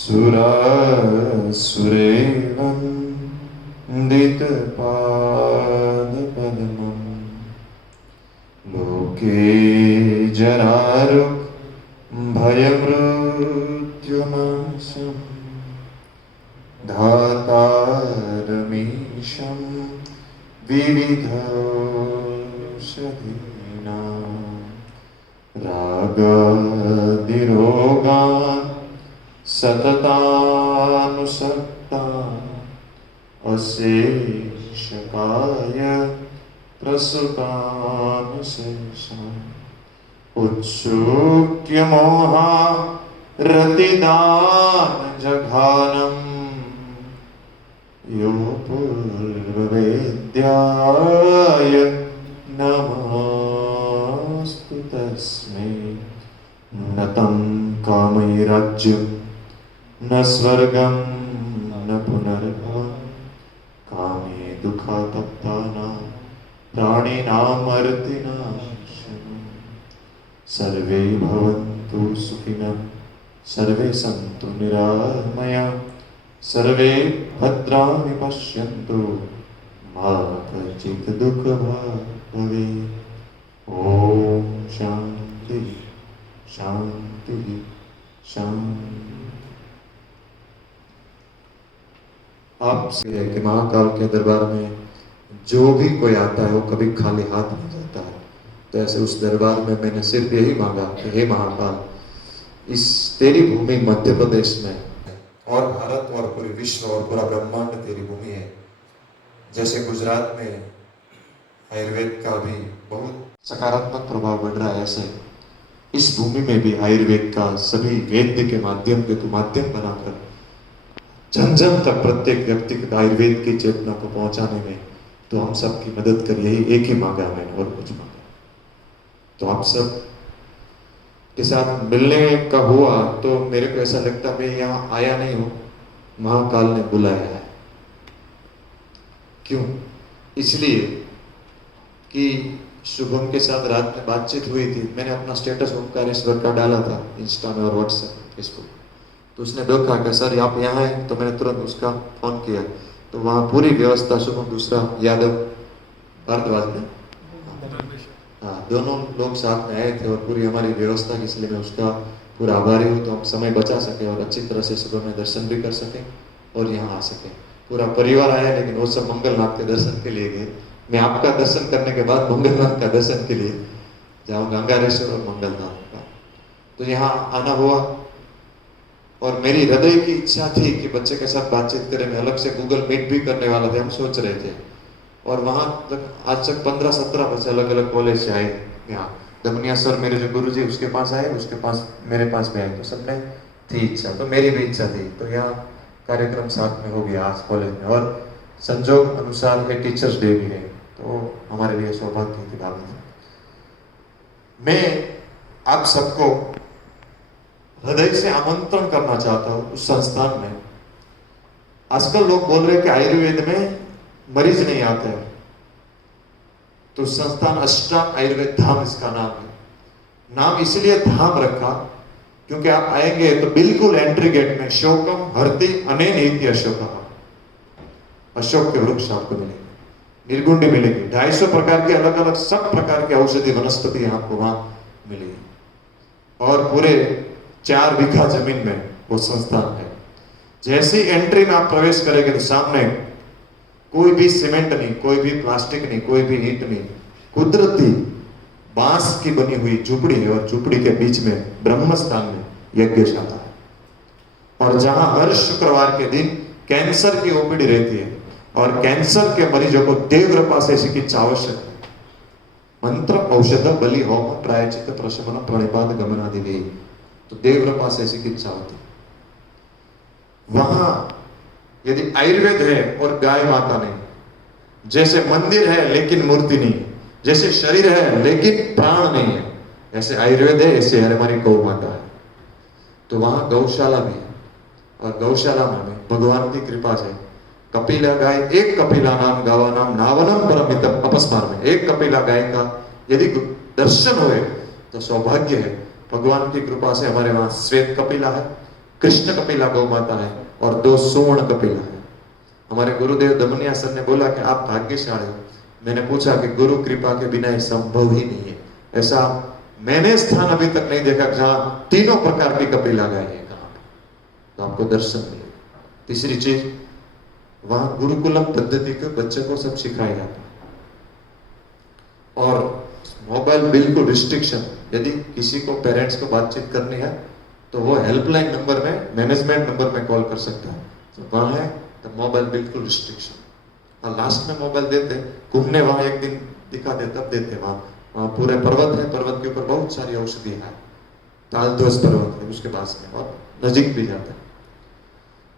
सुरासुरेवन्दितपादपद्मम् लोके जरारुक् भयमृत्युनाशम् धातारमीशं विविधौषधीनां रागादिरोगान् सततानुसक्तान् अशेषकाय प्रसुतानुशेषान् उत्सुक्य मोहा रतिदान जघानम् यो पूर्ववेद्याय नमस्तु तस्मै न तं कामैराज्यं न स्वर्गं न पुनर्भवं कामे दुःखातप्तानां प्राणिनामर्तिनाशनम् सर्वे भवन्तु सुखिनः सर्वे सन्तु निरामयाः सर्वे भद्राणि पश्यन्तु मा कश्चित् दुःखभाग् भवेत्। ओम शांति शांति शांति। आपसे है कि महाकाल के दरबार में जो भी कोई आता है वो कभी खाली हाथ नहीं जाता है। तो ऐसे उस दरबार में मैंने सिर्फ यही मांगा कि हे महाकाल, इस तेरी भूमि मध्य प्रदेश में और भारत और पूरे विश्व और पूरा ब्रह्मांड तेरी भूमि है। जैसे गुजरात में आयुर्वेद का भी बहुत सकारात्मक प्रभाव बढ़ रहा है, ऐसे इस भूमि में भी आयुर्वेद का सभी वेद्य के माध्यम के माध्यम बनाकर जन जन तक प्रत्येक व्यक्ति को आयुर्वेद की चेतना को पहुंचाने में तो हम सब की मदद कर, यही एक ही मांगा मैंने और कुछ मांगा। तो आप सब के साथ मिलने का हुआ तो मेरे को ऐसा लगता मैं यहाँ आया नहीं हूँ, महाकाल ने बुलाया है। क्यों? इसलिए कि शुभम के साथ रात में बातचीत हुई थी। मैंने अपना स्टेटस ओमकारेश्वर का डाला था इंस्टा में और व्हाट्सएप फेसबुक, तो उसने देखा कि सर आप यहाँ हैं, तो मैंने तुरंत उसका फोन किया। तो वहाँ पूरी व्यवस्था, शुभम दूसरा यादव भारद्वाज ने, हाँ दोनों लोग साथ में आए थे और पूरी हमारी व्यवस्था की, इसलिए मैं उसका पूरा आभारी हूँ। तो हम समय बचा सके और अच्छी तरह से सुबह में दर्शन भी कर सके और यहाँ आ सके। पूरा परिवार आया, लेकिन वो सब मंगलनाथ के दर्शन के लिए गए। मैं आपका दर्शन करने के बाद मंगलनाथ का दर्शन के लिए जाऊँगा, अंगारेश्वर और मंगलनाथ का। तो यहाँ आना हुआ और मेरी हृदय की इच्छा थी कि बच्चे के साथ बातचीत करें। मैं अलग से गूगल मीट भी करने वाला थे, हम सोच रहे थे। और वहाँ तक आज तक 15-17 बच्चे अलग अलग कॉलेज से आए यहाँ। दमनिया सर मेरे जो गुरु जी उसके पास आए, उसके पास मेरे पास भी आए, तो सबने थी इच्छा, तो मेरी भी इच्छा थी। तो यहाँ कार्यक्रम साथ में हो गया आज कॉलेज में, और संजोग अनुसार एक टीचर्स डे भी है, तो हमारे लिए सौभाग्य की बात है। मैं आप सबको हृदय से आमंत्रण करना चाहता हूँ उस संस्थान में। आजकल लोग बोल रहे हैं कि आयुर्वेद में मरीज नहीं आते हैं, तो संस्थान अष्टांग आयुर्वेद धाम इसका नाम है। नाम इसलिए धाम रखा क्योंकि आप आएंगे तो बिल्कुल एंट्री गेट में शोकम हरति अनेन इति अशोक, अशोक के वृक्ष आपको मिलेंगे, निर्गुंडी मिलेगी, 250 प्रकार के अलग अलग सब प्रकार के औषधि वनस्पति आपको वहां मिलेगी। और पूरे 4 बीघा जमीन में वो संस्थान है। जैसी एंट्री में आप प्रवेश करेंगे तो सामने कोई भी सीमेंट नहीं, कोई भी प्लास्टिक नहीं, कोई भी ईंट नहीं, कुदरती बांस की बनी हुई झुपड़ी है, और झुपड़ी के बीच में ब्रह्मस्थान में यज्ञशाला है। और जहां हर शुक्रवार के दिन कैंसर की ओपीडी रहती है, और कैंसर के मरीजों को देवकृपा से चिकित्सा आवश्यक है। मंत्र औषध बलि होम प्रायचित प्रशमन प्रणिपात गमनादि वे, तो देवकृपा से चिकित्सा होती है। वहां यदि आयुर्वेद है और गाय माता नहीं, जैसे मंदिर है लेकिन मूर्ति नहीं है, जैसे शरीर है लेकिन प्राण नहीं है, ऐसे आयुर्वेद है, ऐसे हमारी गौ माता है। तो वहां गौशाला भी है, और गौशाला में भगवान की कृपा से कपिला गाय, एक कपिला नाम गावा नाम नावनम परमितम अपस्मार में एक कपिला गाय का यदि दर्शन हुए तो सौभाग्य है। भगवान की कृपा से हमारे वहां श्वेत कपिला है, कृष्ण कपिला गौ माता है और 2 सुवर्ण कपिला है। हमारे गुरुदेव दमनिया सर ने बोला कि आप भाग्यशाली हो। मैंने पूछा कि गुरु कृपा के बिना ये संभव ही नहीं है। ऐसा मैंने स्थान अभी तक नहीं देखा जहां तीनों प्रकार की कपिला गाय है। कहां पे तो आपको दर्शन मिलेगा। तीसरी चीज, वहां गुरुकुलम पद्धति के बच्चे को सब सिखाया जाता है और मोबाइल बिल्कुल रिस्ट्रिक्शन। यदि किसी को पेरेंट्स को बातचीत करनी है तो वो हेल्पलाइन नंबर में, मैनेजमेंट नंबर में कॉल कर सकता है। तो वहां है तो मोबाइल बिल्कुल रिस्ट्रिक्शन। और लास्ट में मोबाइल देते, घूमने वहां एक दिन दिखा दे तब देते। वहां पूरे पर्वत है, पर्वत के ऊपर बहुत सारी औषधि है, तालध्वज पर्वत है उसके पास में, और नजीक भी जाता है।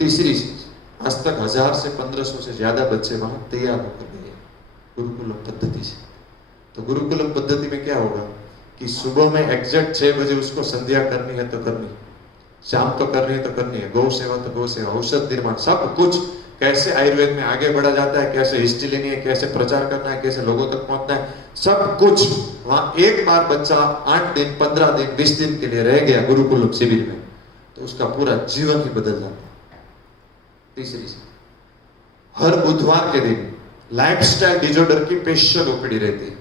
तीसरी चीज, आज तक 1000 से 1500 से ज्यादा बच्चे वहां तैयार होकर गए गुरुकुलम पद्धति से। तो गुरुकुलम पद्धति में क्या होगा कि सुबह में एग्जैक्ट 6 बजे उसको संध्या करनी है तो करनी, शाम को करनी है तो करनी है, गौ सेवा तो गौ सेवा, औषध निर्माण, सब कुछ कैसे आयुर्वेद में आगे बढ़ा जाता है, कैसे हिस्ट्री लेनी है, कैसे प्रचार करना है, कैसे लोगों तक पहुंचना है, सब कुछ वहां। एक बार बच्चा 8 दिन 15 दिन 20 दिन के लिए रह गया गुरुकुलम शिविर में तो उसका पूरा जीवन ही बदल जाता है। तीसरी चीज, हर बुधवार के दिन लाइफस्टाइल डिसऑर्डर की स्पेशल ओपीडी रहती है।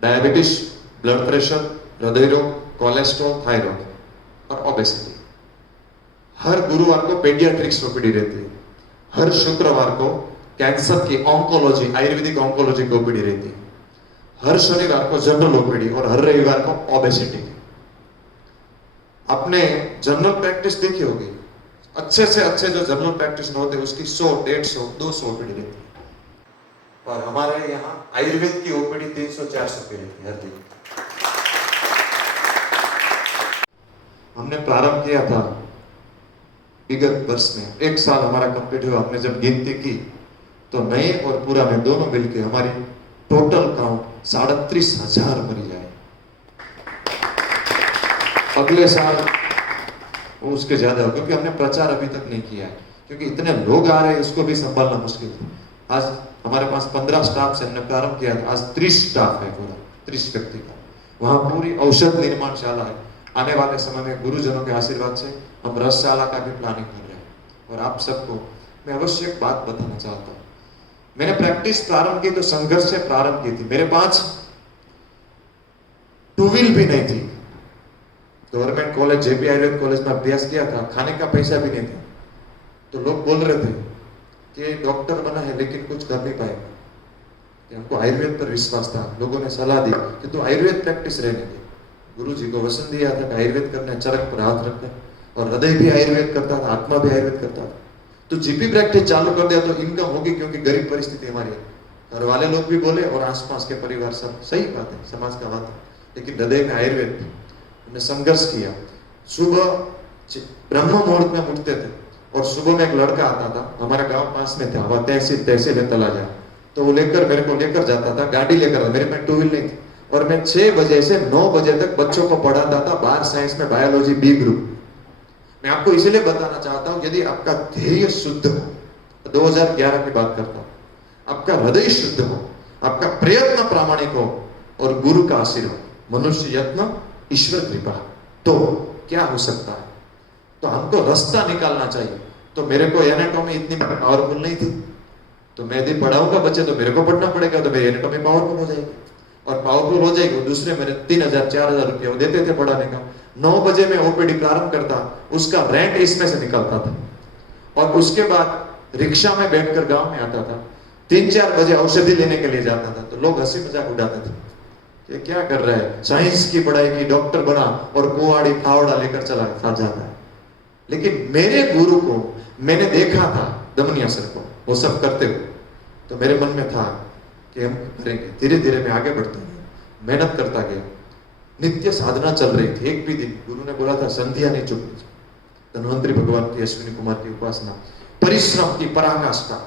डायबिटीज, ब्लड प्रेशर, हृदय रोग, कोलेस्ट्रॉल, थायराइड और ओबेसिटी। हर गुरुवार को पेडियाट्रिक्स ओपीडी रहती है। हर शुक्रवार को कैंसर की ऑन्कोलॉजी, आयुर्वेदिक ऑन्कोलॉजी की ओपीडी रहती है। हर शनिवार को जनरल ओपीडी और हर रविवार को ओबेसिटी की। आपने जनरल प्रैक्टिस देखी होगी, अच्छे से अच्छे जो जनरल प्रैक्टिशनर होते हैं उसकी 100, 150, 200 ओपीडी रहती है। और हमारे यहाँ आयुर्वेद की ओपीडी 300-400 की रहती है हर दिन। हमने प्रारंभ किया था विगत वर्ष में, 1 साल हमारा कंप्लीट हुआ। हमने जब गिनती की तो नए और पुराने दोनों मिलकर हमारी टोटल काउंट 37,000 मरीज आए। अगले साल उसके ज्यादा हो, क्योंकि हमने प्रचार अभी तक नहीं किया है, क्योंकि इतने लोग आ रहे हैं उसको भी संभालना मुश्किल है। आज हमारे पास 15 स्टाफ से हमने प्रारंभ किया था, आज 30 स्टाफ है, पूरा 30 व्यक्ति का। वहां पूरी औषध निर्माणशाला है। आने वाले समय में गुरुजनों के आशीर्वाद से हम रसशाला का भी प्लानिंग कर रहे हैं। और आप सबको मैं अवश्य एक बात बताना चाहता हूँ, मैंने प्रैक्टिस प्रारंभ की तो संघर्ष से प्रारंभ की थी। मेरे पास 2 व्हील भी नहीं थी। Government college, JP Ayurveda college में अभ्यास किया था, खाने का पैसा भी नहीं था। तो लोग बोल रहे थे कि डॉक्टर बना है लेकिन कुछ कर नहीं पाएगा। हमको आयुर्वेद पर विश्वास था। लोगों ने सलाह दी कि तू आयुर्वेद प्रैक्टिस रहने दे। गुरु जी को वचन दिया था कि आयुर्वेद करना, चरक पर हाथ रखना, और हृदय भी आयुर्वेद करता था, आत्मा भी आयुर्वेद करता था। तो जीपी प्रैक्टिस चालू कर दिया तो इनकम होगी, क्योंकि गरीब परिस्थिति हमारी है। घर वाले लोग भी बोले और आसपास के परिवार सब, सही बात है, समाज का बात है, लेकिन हृदय में आयुर्वेद। हमने संघर्ष किया। सुबह ब्रह्म मुहूर्त में उठते थे और सुबह में एक लड़का आता था, हमारा गांव पास में था, वह तहसील है तलाजा, तो वो मेरे को लेकर जाता था, गाड़ी लेकर। मेरे में 2 व्हील नहीं थी और मैं 6 बजे से 9 बजे तक बच्चों को पढ़ाता था, बाहर साइंस में बायोलॉजी बी ग्रुप। मैं आपको इसलिए बताना चाहता हूं, यदि आपका ध्येय शुद्ध हो, 2011 की बात करता हूं, आपका हृदय शुद्ध हो, आपका प्रयत्न प्रामाणिक हो और गुरु का आशीर्वाद, मनुष्य यत्न ईश्वर कृपा, तो क्या हो सकता है। तो हमको रास्ता निकालना चाहिए। तो मेरे को एनाटॉमी इतनी पावरफुल नहीं थी, तो मैं यदि पढ़ाऊंगा बच्चे तो मेरे को पढ़ना पड़ेगा, तो मेरी एनाटॉमी पावरफुल हो जाएगी। और पावरफुल हो जाएगी, दूसरे मेरे 3,000-4,000 रुपये वो देते थे पढ़ाने का। 9 बजे में ओपीडी प्रारंभ करता, उसका रेंट इसमें से निकलता था। और उसके बाद रिक्शा में बैठकर गांव में आता था, 3-4 बजे औषधि लेने के लिए जाता था। तो लोग हंसी मजाक उड़ाते थे, ये क्या कर रहा है, साइंस की पढ़ाई की, डॉक्टर बना और कुआड़ी फावड़ा लेकर चला जाता है। लेकिन मेरे गुरु को मैंने देखा था, दमनिया सर को, वो सब करते हुए, तो मेरे मन में था कि हम करेंगे। धीरे धीरे मैं आगे बढ़ता गया, मेहनत करता गया, नित्य साधना चल रही थी। एक भी दिन गुरु ने बोला था संध्या नहीं चुकनी, धन्वंतरी भगवान की, अश्विनी कुमार की उपासना, परिश्रम की पराकाष्ठा,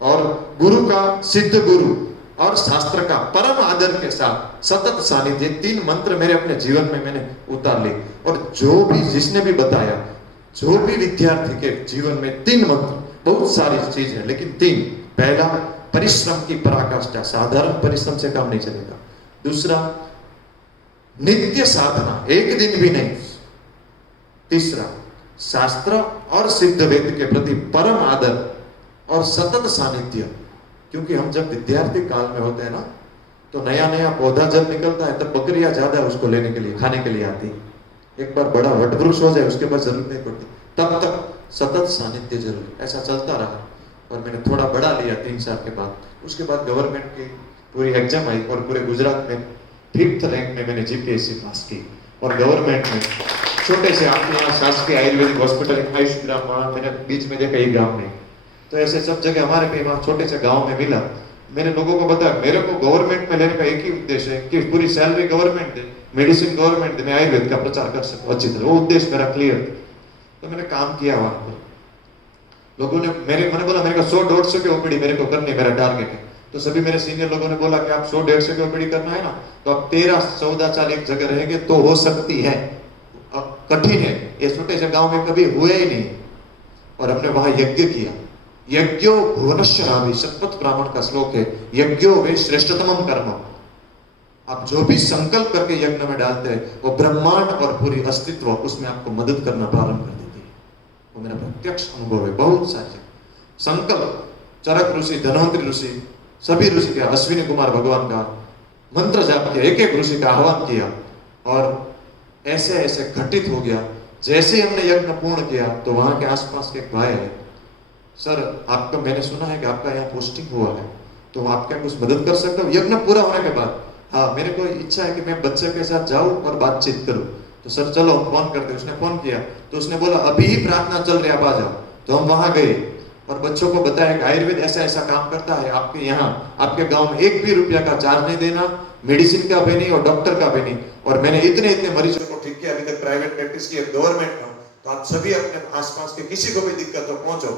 और गुरु का, सिद्ध गुरु और शास्त्र का परम आदर के साथ सतत सानिध्य, 3 मंत्र मेरे अपने जीवन में मैंने उतार ली। और जो भी जिसने भी बताया, जो भी विद्यार्थी के जीवन में 3 मंत्र, बहुत सारी चीज है लेकिन 3, पहला परिश्रम की पराकाष्ठा, साधारण परिश्रम से काम नहीं चलेगा। दूसरा नित्य साधना, एक दिन भी नहीं। तीसरा शास्त्र और सिद्ध वेद के प्रति परम आदर और सतत सानिध्य। क्योंकि हम जब विद्यार्थी काल में होते हैं ना, तो नया नया पौधा जब निकलता है तब बकरियां ज्यादा उसको लेने के लिए, खाने के लिए आती। एक बार बड़ा वटवृक्ष हो जाए उसके बाद जरूरत नहीं पड़ती, तब तक सतत सानिध्य जरूरी। ऐसा चलता रहा और मैंने थोड़ा बड़ा लिया 3 साल के बाद। उसके बाद गवर्नमेंट की पूरी एग्जाम आई और पूरे गुजरात में 5th रैंक में मैंने जीपीएससी पास की। और गवर्नमेंट में छोटे से आपके शासकीय आयुर्वेदिक हॉस्पिटल 28 ग्राम, वहां मैंने बीच में देखा 1 ग्राम नहीं। तो ऐसे सब जगह हमारे पे वहाँ छोटे से गांव में मिला। मैंने लोगों को बताया मेरे को गवर्नमेंट में लेने का एक ही उद्देश्य है कि पूरी सैलरी गवर्नमेंट दे, मेडिसिन गवर्नमेंट दे, मैं आयुर्वेद का प्रचार कर सकूं अच्छी तरह। वो उद्देश्य मेरा क्लियर था। तो मैंने काम किया वहां पर। लोगों ने मैंने बोला मेरे को 100-150 की ओपीडी मेरे को करनी, मेरा टारगेट है। तो सभी मेरे सीनियर लोगों ने बोला कि आप 100-150 की ओपीडी करना है ना, तो आप 13-14 साल एक जगह रहेंगे तो हो सकती है। अब कठिन है, ये छोटे से गांव में कभी हुए ही नहीं। और हमने वहां यज्ञ किया। यज्ञो भुवनस्य नाभि, शतपथ ब्राह्मण का श्लोक है, यज्ञो वे श्रेष्ठतमम कर्म। आप जो भी संकल्प करके यज्ञ में डालते हैं वो ब्रह्मांड और पूरी अस्तित्व उसमें आपको मदद करना प्रारंभ कर देती है। वो मेरा प्रत्यक्ष अनुभव है। बहुत सारे संकल्प, चरक ऋषि, धनवंतरी ऋषि, सभी ऋषि का, अश्विनी कुमार भगवान का मंत्र जाप किया, एक एक ऋषि का आह्वान किया और ऐसे ऐसे घटित हो गया। जैसे हमने यज्ञ पूर्ण किया तो वहां के आसपास के एक भाई है, सर आपका मैंने सुना है कि आपका यहाँ पोस्टिंग हुआ है, तो आप क्या कुछ मदद कर सकते हो यज्ञ पूरा होने के बाद? हाँ, मेरे को इच्छा है कि मैं बच्चे के साथ जाऊं और बातचीत करूं। तो सर चलो फोन करते। उसने फोन किया तो उसने बोला अभी ही प्रार्थना चल रही है, आप आ जाओ। तो हम वहां गए और बच्चों को बताया कि आयुर्वेद ऐसा ऐसा काम करता है, आपके यहाँ आपके गांव में 1 भी रुपया का चार्ज नहीं देना, मेडिसिन का भी नहीं और डॉक्टर का भी नहीं। और मैंने इतने मरीजों को ठीक किया, अभी तक प्राइवेट प्रैक्टिस की, गवर्नमेंट में। तो आप सभी अपने आसपास के किसी को भी दिक्कत हो पहुंचो।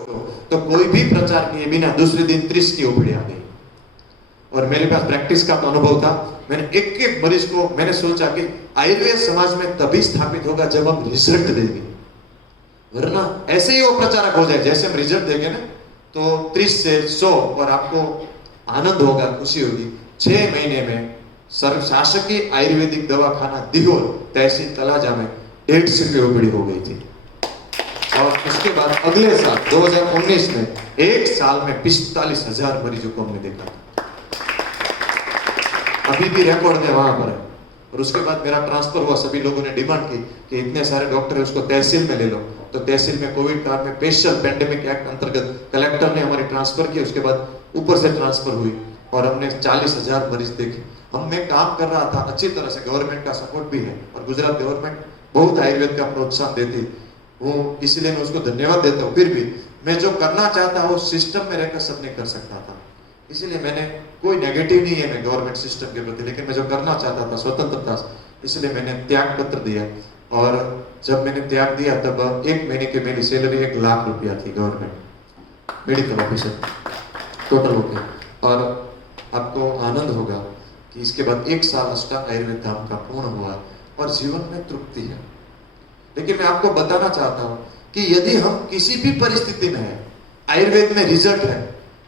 तो कोई भी प्रचार किए बिना दूसरे दिन 30 की ओपीडी आ गई। और मेरे पास प्रैक्टिस का तो अनुभव था। मैंने एक एक मरीज को, मैंने सोचा कि आयुर्वेद समाज में तभी स्थापित होगा जब हम रिजल्ट देंगे, वरना ऐसे ही वो प्रचारक हो जाए। जैसे हम रिजल्ट देंगे ना तो 30 से 100 और आपको आनंद होगा, खुशी होगी। 6 महीने में सर्व शासकीय आयुर्वेदिक दवाखाना दिहोर तहसील तलाजा में 150 की ओपीडी हो गई थी। और उसके बाद अगले साल 2019 में 1 साल में 45,000 मरीजों को हमने देखा। अभी भी रिकॉर्ड में वहां पर है। और उसके बाद मेरा ट्रांसफर हुआ। सभी लोगों ने डिमांड की कि इतने सारे डॉक्टर है उसको तहसील में ले लो। तो तहसील में कोविड काल में स्पेशल पेंडेमिक एक्ट अंतर्गत कलेक्टर ने हमारी ट्रांसफर की। उसके बाद ऊपर से ट्रांसफर हुई और हमने 40,000 मरीज देखे। मैं काम कर रहा था अच्छी तरह से, गवर्नमेंट का सपोर्ट भी है और गुजरात गवर्नमेंट बहुत आयुर्वेद का प्रोत्साहन देती हूँ, इसलिए मैं उसको धन्यवाद देता हूँ। फिर भी मैं जो करना चाहता हूँ सिस्टम में रहकर सब नहीं कर सकता था, इसलिए मैंने, कोई नेगेटिव नहीं है मैं गवर्नमेंट सिस्टम के प्रति, लेकिन मैं जो करना चाहता था स्वतंत्रता, इसलिए मैंने त्याग पत्र दिया। और जब मैंने त्याग दिया तब 1 महीने की मेरी सैलरी 1 लाख रुपया थी गवर्नमेंट मेडिकल ऑफिसर टोटल होके। और आपको आनंद होगा कि इसके बाद 1 साल अष्टांग आयुर्वेद धाम का पूर्ण हुआ और जीवन में तृप्ति है। लेकिन मैं आपको बताना चाहता हूं कि यदि हम किसी भी परिस्थिति में है, आयुर्वेद में रिजल्ट है,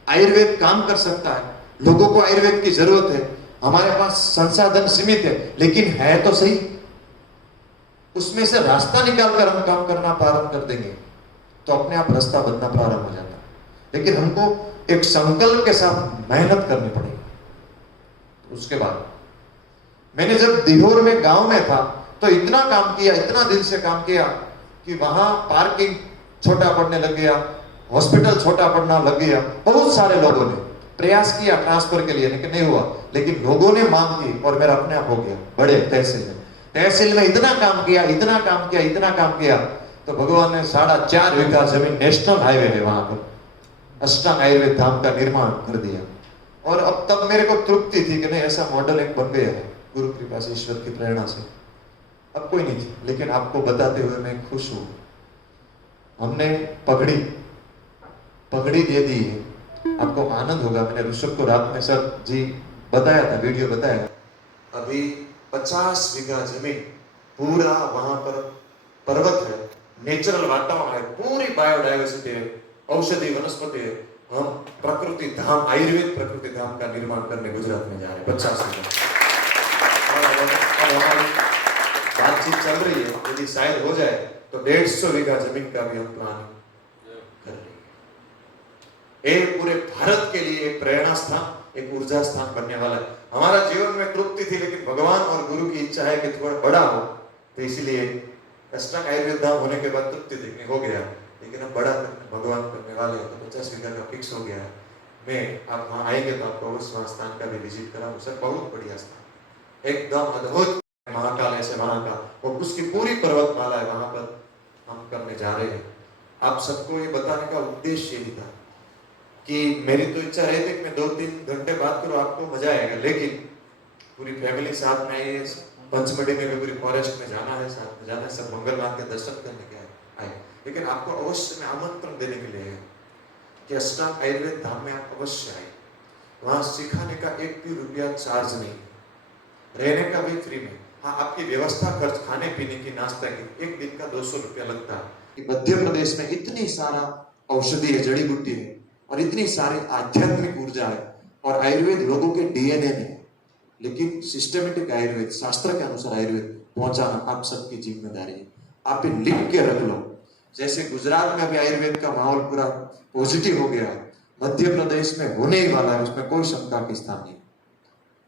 आयुर्वेद काम कर सकता है, लोगों को आयुर्वेद की जरूरत है, हमारे पास संसाधन सीमित है, लेकिन है तो सही, उसमें से रास्ता निकालकर हम काम करना प्रारंभ कर देंगे तो अपने आप रास्ता बनना प्रारंभ हो जाता है। लेकिन हमको एक संकल्प के साथ मेहनत करनी पड़ेगी। उसके बाद मैंने जब दिहोर में गांव में था तो इतना काम किया, इतना दिल से काम किया कि वहां पार्किंग छोटा पड़ने लग गया, हॉस्पिटल छोटा पड़ना लग गया। बहुत सारे लोगों ने प्रयास किया ट्रांसफर के लिए, लेकिन नहीं हुआ। लेकिन लोगों ने मांग की और मेरा अपने आप हो गया। बड़े तहसील में इतना काम किया, इतना काम किया, इतना काम किया, तो भगवान ने 4.5 बीघा जमीन, नेशनल हाईवे है वहां पर, अष्टांग आयुर्वेद धाम का निर्माण कर दिया। और अब तब मेरे को तृप्ति थी कि नहीं, ऐसा मॉडल एक बन गया है गुरु कृपा से, ईश्वर की प्रेरणा से। अब कोई नहीं थी, लेकिन आपको बताते हुए मैं खुश हूं। हमने पगड़ी दे दी है, आपको आनंद होगा। मैंने ऋषभ को रात में सर जी बताया था, वीडियो बताया। अभी 50 बीघा जमीन, पूरा वहां पर पर्वत है, नेचुरल वातावरण है, पूरी बायोडाइवर्सिटी है, औषधि वनस्पति है। हम प्रकृति धाम, आयुर्वेद प्रकृति धाम का निर्माण करने गुजरात में जा रहे हैं 50 बीघा। और हमारी बातचीत चल रही है, यदि शायद हो जाए तो 150 बीघा जमीन का भी हम प्लान कर रहे हैं। ये पूरे भारत के लिए एक प्रेरणा स्थान, एक ऊर्जा स्थान बनने वाला है। हमारा जीवन में तृप्ति थी, लेकिन भगवान और गुरु की इच्छा है कि थोड़ा बड़ा हो, तो इसलिए अष्टांग आयुर्वेद धाम होने के बाद तृप्ति देखने हो गया, लेकिन अब बड़ा भगवान करने वाले हैं, तो 50 बीघा का फिक्स हो गया है। मैं आप वहाँ आएंगे तो आपको अवश्य वहाँ स्थान का भी विजिट कराऊंगा सर, बहुत बढ़िया स्थान, एकदम अद्भुत। महाकाल ऐसे वहाँ का, और उसकी पूरी पर्वतमाला है, वहाँ पर हम करने जा रहे हैं। आप सबको ये बताने का उद्देश्य यही था कि मेरी तो इच्छा है कि मैं 2-3 घंटे बात करूँ, आपको मजा आएगा, लेकिन पूरी फैमिली साथ में ये पंचमढ़ी में भी पूरी फॉरेस्ट में जाना है, साथ में जाना है, सब मंगलवार के दर्शन करने के आए। लेकिन आपको अवश्य मैं आमंत्रण देने के लिए है कि अष्टांग आयुर्वेद धाम में आप अवश्य आए। वहाँ सिखाने का 1 भी रुपया चार्ज नहीं, रहने का भी फ्री में। हाँ, आपकी व्यवस्था खर्च खाने पीने की, नाश्ता की, 1 दिन का 200 रुपया लगता है। मध्य प्रदेश में इतनी सारा औषधि है, जड़ी बूटी है, और इतनी सारी आध्यात्मिक ऊर्जा है, और आयुर्वेद लोगों के डीएनए में, लेकिन सिस्टमेटिक आयुर्वेद, शास्त्र के अनुसार आयुर्वेद पहुंचाना आप सबकी जिम्मेदारी है। आप ये लिख के रख लो। जैसे गुजरात में भी आयुर्वेद का माहौल पूरा पॉजिटिव हो गया, मध्य प्रदेश में होने ही वाला है, उसमें कोई शंका की स्थान नहीं।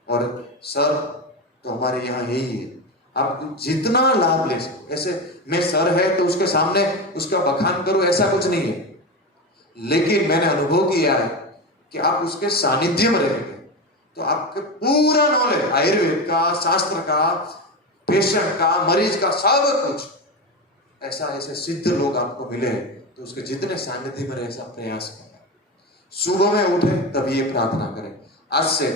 और सर तो हमारे यहाँ यही है, आप जितना लाभ ले सको। ऐसे मैं सर है तो उसके सामने उसका बखान करूं, ऐसा कुछ नहीं है, लेकिन मैंने अनुभव किया है कि आप उसके सानिध्य में रहेंगे तो आपके पूरा नॉलेज आयुर्वेद का, शास्त्र का, पेशेंट का, मरीज का, सब कुछ ऐसा ऐसे सिद्ध लोग आपको मिले, तो उसके जितने सानिध्य में रहे ऐसा प्रयास करें। सुबह में उठे तब ये प्रार्थना करें। आज से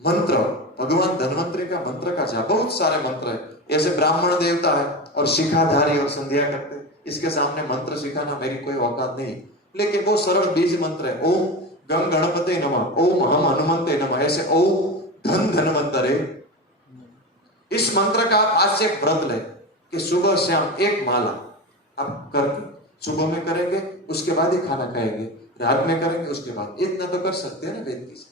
मंत्र, भगवान धन्वंतरि का मंत्र का जाप, बहुत सारे मंत्र है, ऐसे ब्राह्मण देवता है और शिखाधारी और संध्या करते, इसके सामने मंत्र सिखाना मेरी कोई औकात नहीं, लेकिन वो सरल बीज मंत्र है। ओम गम गणपते नमः, ओम हम हनुमंते नमः, ऐसे ओम धन धन्वंतरे। इस मंत्र का आप आज से व्रत ले कि सुबह शाम 1 माला आप करके, सुबह में करेंगे उसके बाद ही खाना खाएंगे, रात में करेंगे उसके बाद, इतना तो कर सकते हैं ना वेद की।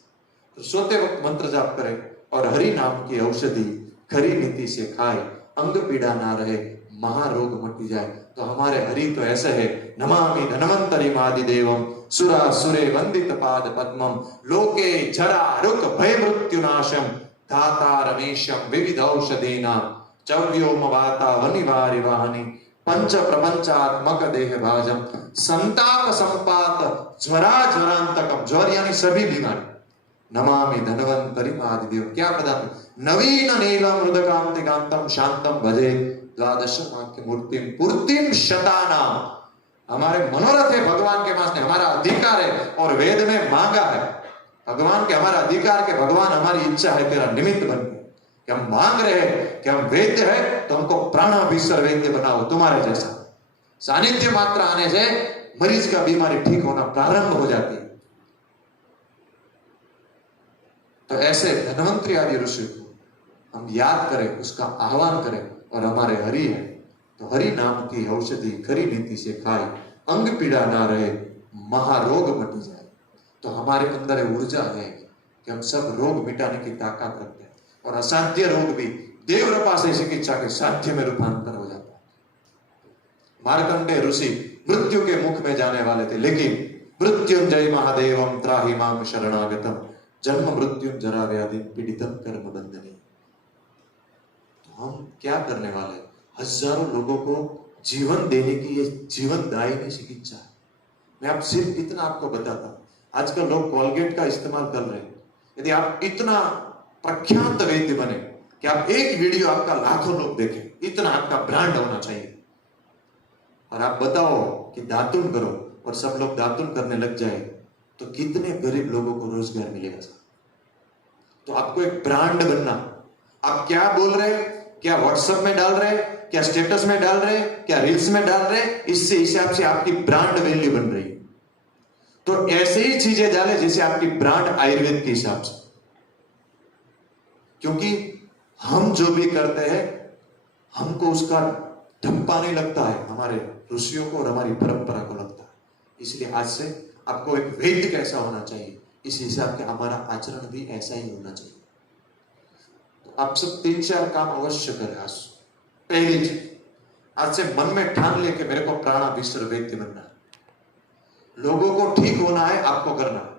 तो सोते वक्त मंत्र जाप करें, और हरि नाम की औषधि खरी नीति से खाए, अंग पीड़ा ना रहे, महारोग मटी जाए। तो हमारे हरि तो ऐसे है, नमामि धन्वंतरि आदिदेवम सुरा सुरे वंदित पाद पद्मम लोके जरा रुक भय मृत्यु नाशम धाता रमेशम विविध औषधेना चव्योम वाता वनिवारि वाहनी पंच प्रपंचात्मक देह भाजम संताप संपात ज्वरा ज्वरांतकम, ज्वर यानी सभी बीमारी, नमामि धन्वंतरि आदिदेव। क्या पता, नवीन नीलम मृदकांतिकांतम शांतम भजे द्वादश मूर्तिम पूर्तिम शतानाम। हमारे मनोरथ है भगवान के पास, हमारा अधिकार है, और वेद में मांगा है भगवान के, हमारा अधिकार के भगवान हमारी इच्छा है तेरा निमित्त बन के, कि हम मांग रहे हैं कि हम वैद्य है तो हमको प्राणाभिसर वैद्य बनाओ तुम्हारे जैसा। सानिध्य मात्र आने से मरीज का बीमारी ठीक होना प्रारंभ हो जाती है। तो ऐसे धन्वंतरि आदि ऋषि को हम याद करें, उसका आह्वान करें, और हमारे हरि है तो हरि नाम की औषधि खरी नीति से खाए, अंग पीड़ा ना रहे, महारोग मट जाए। तो हमारे अंदर ऊर्जा है कि हम सब रोग मिटाने की ताकत रखते हैं, और असाध्य रोग भी देवरपा से चिकित्सा के साध्य में रूपांतर हो जाता है। मार्कंडेय ऋषि मृत्यु के मुख में जाने वाले थे, लेकिन मृत्युंजय महादेवम त्राहि माम शरणागतम जन्म मृत्यु जरा व्याधि पीड़ितम कर्म बंधने। तो हम क्या करने वाले, हजारों लोगों को जीवन देने की ये जीवनदायिनी चिकित्सा है। मैं आप सिर्फ इतना आपको बताता हूं, आजकल लोग कोलगेट का इस्तेमाल कर रहे हैं। यदि आप इतना प्रख्यात वैद्य बने कि आप एक वीडियो आपका लाखों लोग देखें, इतना आपका ब्रांड होना चाहिए, और आप बताओ कि दातुन करो और सब लोग दातुन करने लग जाए, तो कितने गरीब लोगों को रोजगार मिलेगा। तो आपको एक ब्रांड बनना, आप क्या बोल रहे हैं, क्या व्हाट्सएप में डाल रहे हैं, क्या स्टेटस में डाल रहे हैं, क्या रील्स में डाल रहे हैं, इससे हिसाब से आपकी ब्रांड वैल्यू बन रही है। तो ऐसे ही चीजें डालें जैसे आपकी ब्रांड आयुर्वेद के हिसाब से, क्योंकि हम जो भी करते हैं हमको उसका ढप्पा नहीं लगता है, हमारे ऋषियों को और हमारी परंपरा को लगता है। इसलिए आज से आपको एक वैद्य कैसा होना चाहिए, इस हिसाब से हमारा आचरण भी ऐसा ही होना चाहिए। तो आप सब 3-4 काम अवश्य करें आज। पहली चीज, आज से मन में ठान ले कि मेरे को प्राणा विश्व वैद्य बनना है, लोगों को ठीक होना है, आपको करना है।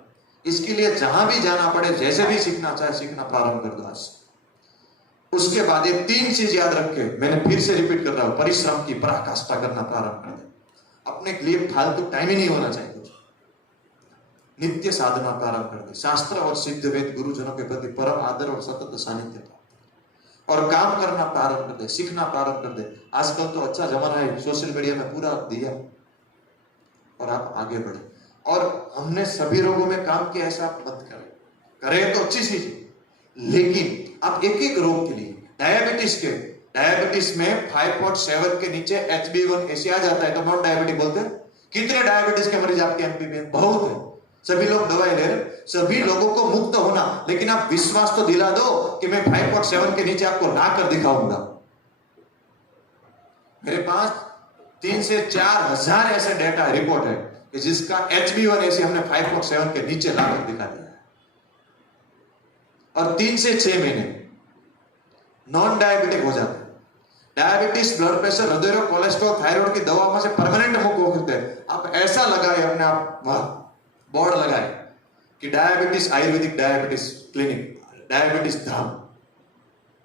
इसके लिए जहां भी जाना पड़े, जैसे भी सीखना चाहे सीखना प्रारंभ कर दो आज से। उसके बाद ये 3 चीज याद रख के, मैंने फिर से रिपीट कर रहा हूं, परिश्रम की पराकाष्ठा करना प्रारंभ कर दे। अपने लिए फालतू टाइम ही नहीं होना चाहिए। नित्य साधना प्रारंभ कर दे। शास्त्र और सिद्ध वेद गुरुजनों के प्रति परम आदर और सतत सानिध्य और काम करना प्रारंभ कर दे, सीखना प्रारंभ कर दे। आजकल तो अच्छा जमाना है, सोशल मीडिया में पूरा दिया और आप आगे बढ़े। और हमने सभी रोगों में काम किया, ऐसा आप मत करें। करें तो अच्छी चीज, लेकिन आप एक एक रोग के लिए, डायबिटीज में 5.7 के नीचे HbA1c आ जाता है तो नॉन डायबिटिक बोलते हैं। कितने डायबिटीज के मरीज आपके एमपी में? बहुत है। सभी लोग दवाई ले रहे, सभी लोगों को मुक्त होना, लेकिन आप विश्वास तो दिला दो कि मैं 5.7 के नीचे आपको ला कर दिखाऊंगा। मेरे पास 3 से 4 हजार ऐसे डेटा रिपोर्ट है कि जिसका HbA1c हमने 5.7 के नीचे लाकर दिखा दिया है, और 3 से 6 महीने नॉन डायबिटिक हो जाते हैं। डायबिटीज, ब्लड प्रेशर, हृदय रोग, कोलेस्ट्रॉल, थायराइड की दवाओं से परमानेंट मुक्त हो सकते हैं। आप ऐसा लगाए अपने आप बोर्ड लगाए कि diabetes ayurvedic diabetes clinic, diabetes धाम,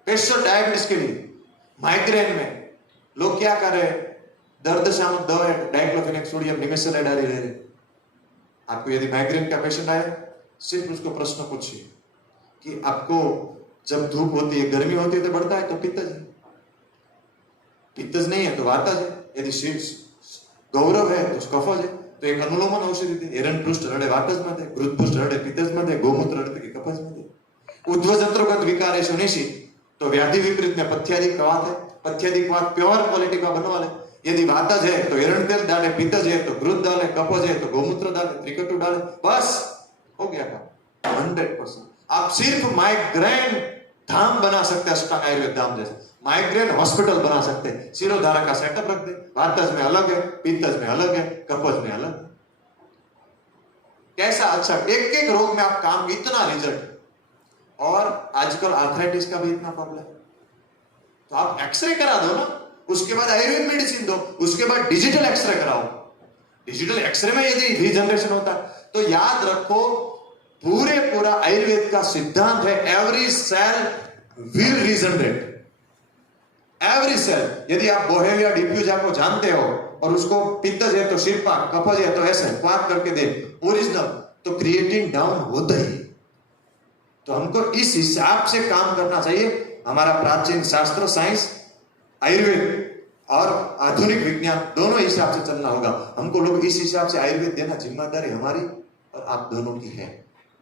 स्पेशल डायबिटीज के लिए। माइग्रेन में लोग क्या कर रहे हैं? दर्द शामक दवा है, डाइक्लोफेनेक सोडियम निमेसुलिन ले रहे हैं। आपको यदि माइग्रेन का पेशेंट आए, सिर्फ उसको प्रश्न पूछिए कि आपको जब धूप होती है, गर्मी होती है तो बढ़ता है तो पित्तज है, पित्तज नहीं है तो वातज है, यदि शीर्ष गौरव है तो कफज है। तो एक अनुलोमन औषधि थी, एरनपृष्ठ रड़े वातज मध्ये, गृद्धपृष्ठ रड़े पित्तज मध्ये, गोमूत्र रड़े कफज मध्ये, ऊर्ध्वजंत्रगत विकार सुनिशी तो व्याधि विपरीत में पथ्याधिक वात है, पथ्याधिक वात प्योर क्वालिटी का बनवा ले। यदि वातज है तो एरण तेल डाले, पित्तज है तो घृत डाले, कफज है तो गोमूत्र डाले, त्रिकटु डाले, बस हो गया काम 100%। आप सिर्फ माइग्रेन धाम बना सकते हैं, अष्टांग आयुर्वेद धाम जैसे माइग्रेन हॉस्पिटल बना सकते हैं। शिरोधारा का सेटअप रख दे, वातज में अलग है, पित्तज में अलग है, कफज में अलग है। कैसा अच्छा, एक एक रोग में आप काम, इतना रिजल्ट। और आजकल आर्थराइटिस का भी इतना प्रॉब्लम है, तो आप एक्सरे करा दो ना, उसके बाद आयुर्वेद मेडिसिन दो, उसके बाद डिजिटल एक्सरे कराओ। डिजिटल एक्सरे में यदि रीजनरेशन होता है तो याद रखो, पूरा आयुर्वेद का सिद्धांत है every cell will regenerate, every cell. यदि आप बोहेविया डिफ्यूजा को जानते हो और उसको पित्तज है तो शिरपा, कफज है तो ऐसे पाक करके दे ओरिजिनल, तो क्रिएटिन डाउन होता ही। तो हमको इस हिसाब से काम करना चाहिए। हमारा प्राचीन शास्त्र, साइंस, आयुर्वेद और आधुनिक विज्ञान दोनों हिसाब से चलना होगा। हमको लोग इस हिसाब से आयुर्वेद देना जिम्मेदारी हमारी और आप दोनों की है।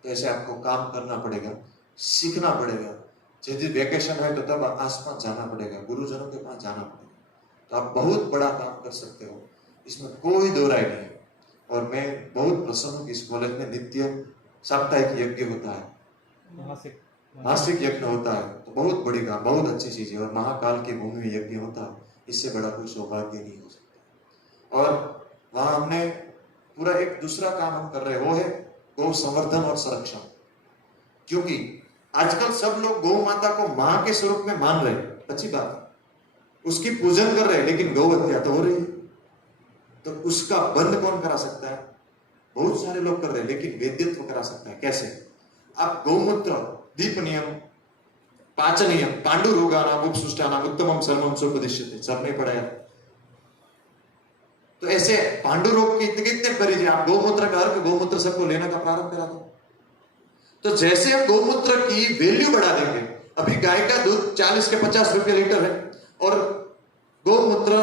तो ऐसे आपको काम करना पड़ेगा, सीखना पड़ेगा। यदि वेकेशन है तो तब आसपास जाना पड़ेगा, गुरुजनों के पास जाना पड़ेगा, तो आप बहुत बड़ा काम कर सकते हो, इसमें कोई दो राय नहीं। और मैं बहुत प्रसन्न हूँ कि इस कॉलेज में नित्य साप्ताहिक यज्ञ होता है, मासिक यज्ञ होता है, तो बहुत बड़ी काम, बहुत अच्छी चीज है। और महाकाल की भूमि में यज्ञ होता है, इससे बड़ा कोई सौभाग्य नहीं हो सकता। और वहां हमने पूरा एक दूसरा काम हम कर रहे हैं, वो है गौ संवर्धन और संरक्षण। क्योंकि आजकल सब लोग गौ माता को मां के स्वरूप में मान रहे हैं, अच्छी बात है, उसकी पूजन कर रहे हैं, लेकिन गौ हत्या तो हो रही है। तो उसका बंद कौन करा सकता है? बहुत सारे लोग कर रहे हैं, लेकिन वेद्यत्व करा सकता है। कैसे? आप गौमूत्र, दीप नियम, पाचनियम, पांडु रोगानाम उपसुष्टानाम उत्तमम सर्वम सुपदिश्यते, सबने पढ़ाया। तो ऐसे पांडु रोग की कितने परिचय, आप गौमूत्र का अर्घ, गौमूत्र सबको लेने का प्रारंभ करा दो। तो जैसे हम गौमूत्र की वैल्यू बढ़ा देंगे, अभी गाय का दूध 40 के 50 रुपए लीटर है और गौमूत्र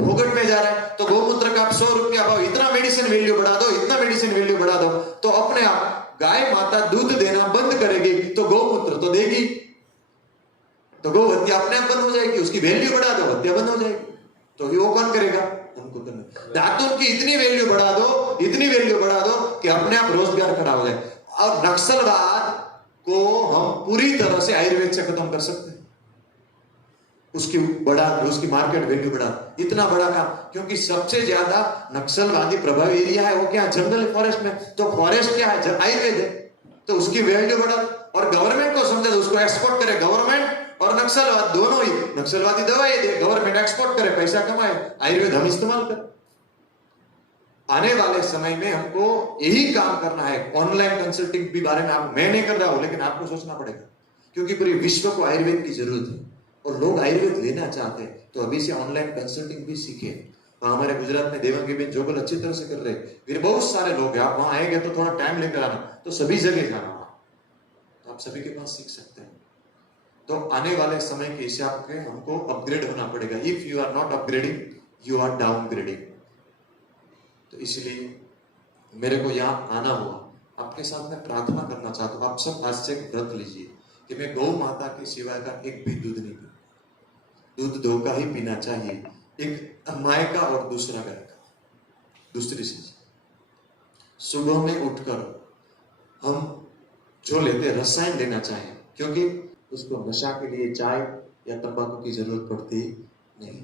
फोगट में जा रहा है, तो गौमूत्र का आप 100 रुपया भाव, इतना मेडिसिन वैल्यू बढ़ा दो, इतना मेडिसिन वैल्यू बढ़ा दो, तो अपने आप गाय माता दूध देना बंद करेगी, तो गौमूत्र तो देगी, तो गौ हत्या अपने आप बंद हो जाएगी। उसकी वैल्यू बढ़ा दो, हत्या बंद हो जाएगी। तो वो कौन करेगा? हमको करना। दातुन की इतनी वैल्यू बढ़ा दो, इतनी वैल्यू बढ़ा दो कि अपने आप रोजगार खड़ा हो जाए। और नक्सलवाद को हम पूरी तरह से आयुर्वेद से खत्म कर सकते हैं। उसकी मार्केट वैल्यू बढ़ा, इतना बड़ा काम, क्योंकि सबसे ज्यादा नक्सलवादी प्रभावी एरिया है वो क्या? जंगल, फॉरेस्ट में। तो फॉरेस्ट क्या है? आयुर्वेद है, तो उसकी वैल्यू बढ़ा। और गवर्नमेंट को समझे तो उसको एक्सपोर्ट करे गवर्नमेंट, और नक्सलवाद, दोनों ही, नक्सलवादी दवाई दे, गवर्नमेंट एक्सपोर्ट करे, पैसा कमाए, आयुर्वेद हम इस्तेमाल करें। आने वाले समय में हमको यही काम करना है। ऑनलाइन कंसल्टिंग भी बारे में आप, मैं नहीं कर रहा हूं, लेकिन आपको सोचना पड़ेगा, क्योंकि पूरे विश्व को आयुर्वेद की जरूरत है और लोग आयुर्वेद लेना चाहते हैं। तो अभी से ऑनलाइन कंसल्टिंग भी सीखे। हमारे गुजरात में देवांगी बेन जोगल अच्छी तरह से कर रहे हैं, फिर बहुत सारे लोग हैं। आप वहां आएंगे तो थोड़ा टाइम लेकर आना, तो सभी जगह जाना, तो आप सभी के पास सीख सकते हैं। तो आने वाले समय के हिसाब से हमको अपग्रेड होना पड़ेगा। If you are not upgrading, you are downgrading. तो इसलिए मेरे को यहाँ आना हुआ, आपके साथ में प्रार्थना करना चाहता हूँ। आप सब आज से व्रत लीजिए कि मैं गौ माता के सिवाय का एक भी दूध नहीं पीऊंगा। दूध दो का ही पीना चाहिए, एक माय का और दूसरा गाय का। दूसरी चीज, सुबह में उठकर हम जो लेते रसायन लेना चाहिए, क्योंकि उसको नशा के लिए चाय या तंबाकू की जरूरत पड़ती नहीं।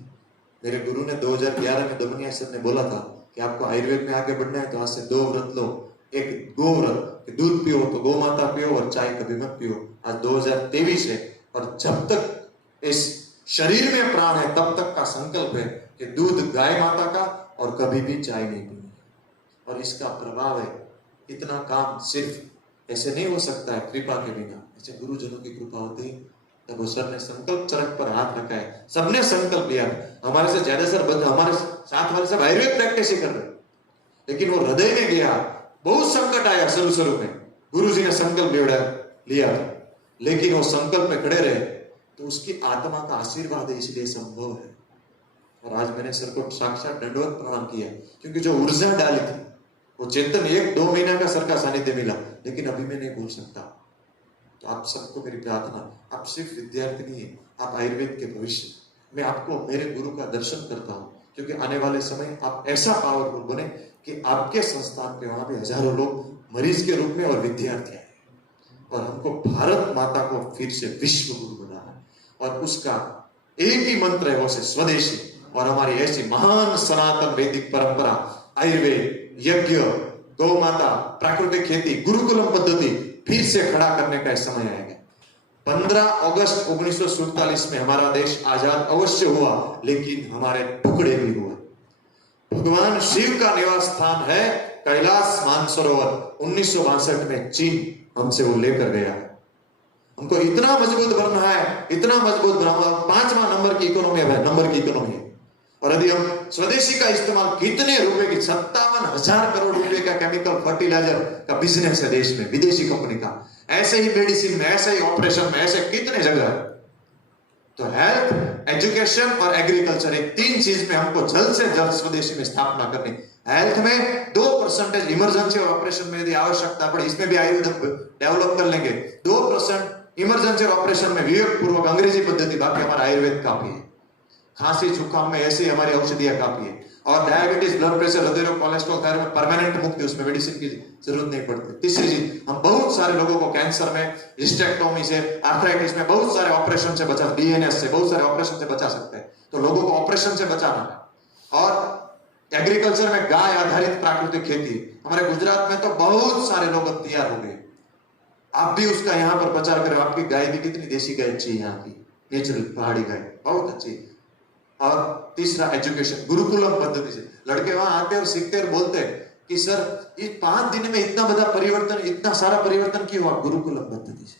मेरे गुरु ने 2011 में दमनिया सर ने बोला था कि आपको आयुर्वेद में आगे बढ़ना है तो आज से 2 व्रत लो। एक गो व्रत, दूध पियो तो गौ माता पियो और चाय कभी मत पियो। आज 2023 है और जब तक इस शरीर में प्राण है तब तक का संकल्प है कि दूध गाय माता का और कभी भी चाय नहीं पीनी। और इसका प्रभाव है, इतना काम सिर्फ ऐसे नहीं हो सकता है कृपा के बिना, ऐसे गुरुजनों की कृपा होती है। तब वो सर ने संकल्प चरक पर हाथ रखा है, सबने संकल्प लिया। हमारे से ज्यादा सर हमारे साथ वाले सब आयुर्वेद प्रैक्टिस ही कर रहे, लेकिन वो हृदय में गया। बहुत संकट आया शुरू में, गुरु जी ने संकल्प लिया, लेकिन वो संकल्प में खड़े रहे तो उसकी आत्मा का आशीर्वाद है, इसलिए संभव है। और आज मैंने सर को साक्षात दंडवत प्रणाम किया, क्योंकि जो ऊर्जा डाली थी वो चेतन 1-2 महीना का सर का सानिध्य मिला, लेकिन अभी मैं नहीं भूल सकता। तो आप सबको मेरी प्रार्थना, आप सिर्फ विद्यार्थी नहीं है, आप आयुर्वेद के भविष्य। मैं आपको मेरे गुरु का दर्शन करता हूँ, क्योंकि आने वाले समय आप ऐसा पावरफुल बने कि आपके संस्थान पे वहां पे हजारों लोग मरीज के रूप में और विद्यार्थी आए। और हमको भारत माता को फिर से विश्व गुरु बनाना, और उसका एक ही मंत्र है, वो से स्वदेशी। और हमारी ऐसी महान सनातन वैदिक परंपरा, आयुर्वेद, यज्ञ, गौ माता, प्राकृतिक खेती, गुरुकुलम पद्धति फिर से खड़ा करने का समय आएगा। 15 अगस्त 1947 में हमारा देश आजाद अवश्य हुआ, लेकिन हमारे टुकड़े भी हुए। भगवान शिव का निवास स्थान है कैलाश मानसरोवर। 1962 में चीन हमसे वो लेकर गया। हमको इतना मजबूत बनना है, इतना मजबूत बनाना। 5वां नंबर की इकोनॉमी है, नंबर की इकोनॉमी है। और यदि हम स्वदेशी का इस्तेमाल, कितने रुपए की 57,000 करोड़ रुपए का केमिकल फर्टिलाइजर का बिजनेस है देश में, विदेशी कंपनी का। ऐसे ही मेडिसिन में, ऐसे ही ऑपरेशन में, ऐसे कितने जगह। तो हेल्थ, एजुकेशन और एग्रीकल्चर, ये 3 चीज में हमको जल्द से जल्द स्वदेशी में स्थापना करनी। हेल्थ में 2% इमरजेंसी और ऑपरेशन में यदि आवश्यकता पड़े, इसमें भी आयुर्वेद डेवलप कर लेंगे। 2% इमरजेंसी और ऑपरेशन में विवेक पूर्वक अंग्रेजी पद्धति, बाकी हमारा आयुर्वेद काफी है। खांसी जुकाम में ऐसी हमारी औषधियां काफी है। और डायबिटीज, ब्लड प्रेशर, हृदय रोग, कोलेस्ट्रॉल, थायराइड में परमानेंट मुक्ति, उसमें मेडिसिन की जरूरत नहीं पड़ती। तीसरी चीज, हम बहुत सारे लोगों को कैंसर में, हिस्टेक्टोमी से, आर्थराइटिस में, बहुत सारे ऑपरेशन से बचा, डीएनएस से, बहुत सारे ऑपरेशन से बचा सकते हैं। तो लोगों को ऑपरेशन से बचाना है। और एग्रीकल्चर में गाय आधारित प्राकृतिक खेती, हमारे गुजरात में तो बहुत सारे लोग अब तैयार हो गए। आप भी उसका यहाँ पर प्रचार करें। आपकी गाय भी कितनी देशी गाय अच्छी है, यहाँ की नेचुरल पहाड़ी गाय बहुत अच्छी। और तीसरा एजुकेशन, गुरुकुलम पद्धति से लड़के वहां आते और सीखते और बोलते हैं कि सर इस 5 दिन में इतना बड़ा परिवर्तन, इतना सारा परिवर्तन क्यों हुआ? गुरुकुलम पद्धति से।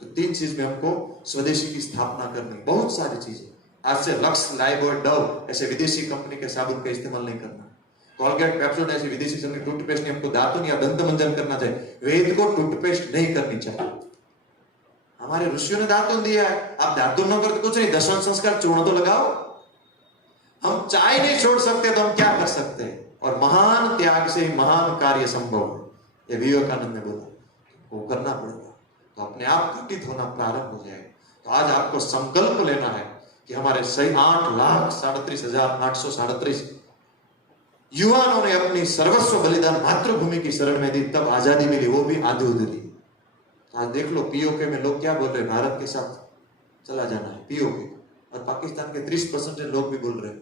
तो 3 चीज में हमको स्वदेशी की स्थापना करनी, बहुत सारी चीजें। आज से लक्स, लाइबॉय, डव ऐसे विदेशी कंपनी के साबुन का इस्तेमाल नहीं करना। कोलगेट, पेप्सोडेंट ऐसी विदेशी टूथपेस्ट नहीं, हमको दातुन या दंत मंजन करना चाहिए। वेद को टूथपेस्ट नहीं करनी चाहिए। हमारे ऋषियों ने दातुन दिया है, आप दातुन न करते कुछ नहीं, दर्शन संस्कार चूर्ण तो लगाओ। हम चाय नहीं छोड़ सकते तो हम क्या कर सकते हैं? और महान त्याग से महान कार्य संभव है, ये विवेकानंद ने बोला। वो करना पड़ेगा तो अपने आप घटित होना प्रारंभ हो जाएगा। तो आज आपको संकल्प लेना है कि हमारे सही 8,37,837 युवाओं ने अपनी सर्वस्व बलिदान मातृभूमि की शरण में दी, तब आजादी मिली, वो भी आधी उधरी। आज देख लो पीओके में लोग क्या बोल रहे हैं, भारत के साथ चला जाना है पीओके, और पाकिस्तान के 30% लोग भी बोल रहे हैं।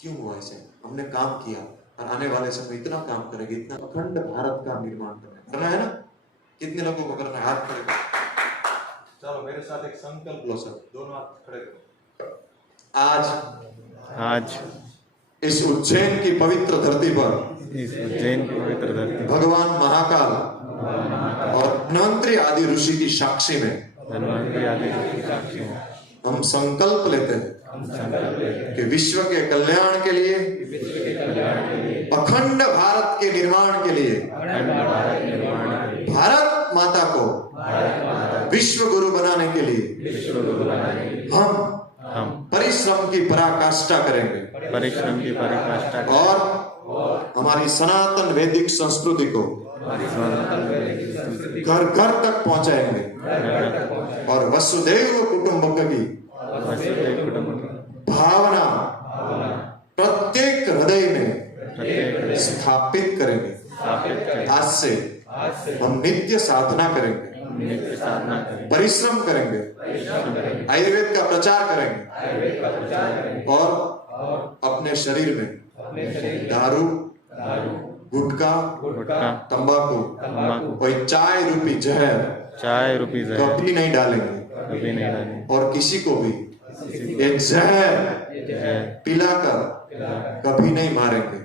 क्यों हुआ ऐसे? हमने काम किया और आने वाले समय इतना काम करेंगे, इतना अखंड भारत का निर्माण करना है ना। कितने लोगों को करना है? हाथ करेगा। चलो मेरे साथ एक संकल्प लो सर, दोनों हाथ खड़े करो। आज इस उज्जैन की पवित्र धरती पर इस उज्जैन की पवित्र धरती भगवान महाकाल और धन्वंतरी आदि ऋषि की साक्षी में धन्वंतरी आदि की साक्षी में हम संकल्प लेते हैं कि विश्व के कल्याण के लिए, अखंड भारत के निर्माण के लिए, भारत माता को विश्व गुरु बनाने के लिए हम परिश्रम की पराकाष्ठा करेंगे, परिश्रम की पराकाष्ठा और हमारी सनातन वैदिक संस्कृति को घर घर तक पहुंचाएंगे और वसुधैव कुटुंबकम की भावना प्रत्येक हृदय में स्थापित करेंगे। आज से हम नित्य साधना करेंगे, परिश्रम करेंगे, आयुर्वेद का प्रचार करेंगे और अपने शरीर में दारू, गुटखा, तंबाकू और चाय रूपी जहर कभी नहीं डालेंगे और किसी को भी ये जहर पिलाकर कभी नहीं मारेंगे।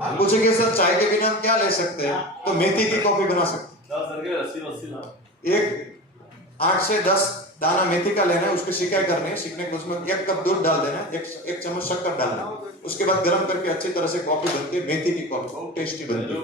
आप पूछेंगे सर चाय के बिना हम क्या ले सकते हैं, तो मेथी की कॉफी बना सकते हैं। एक 8 से 10 दाना मेथी का लेना है, उसकी सिकाई करनी है, सीखने के उसमें 1 कप दूध डाल देना है, एक चम्मच शक्कर डालना है, उसके बाद गर्म करके अच्छी तरह से कॉफी बनती है, मेथी की कॉफी टेस्टी बनती है।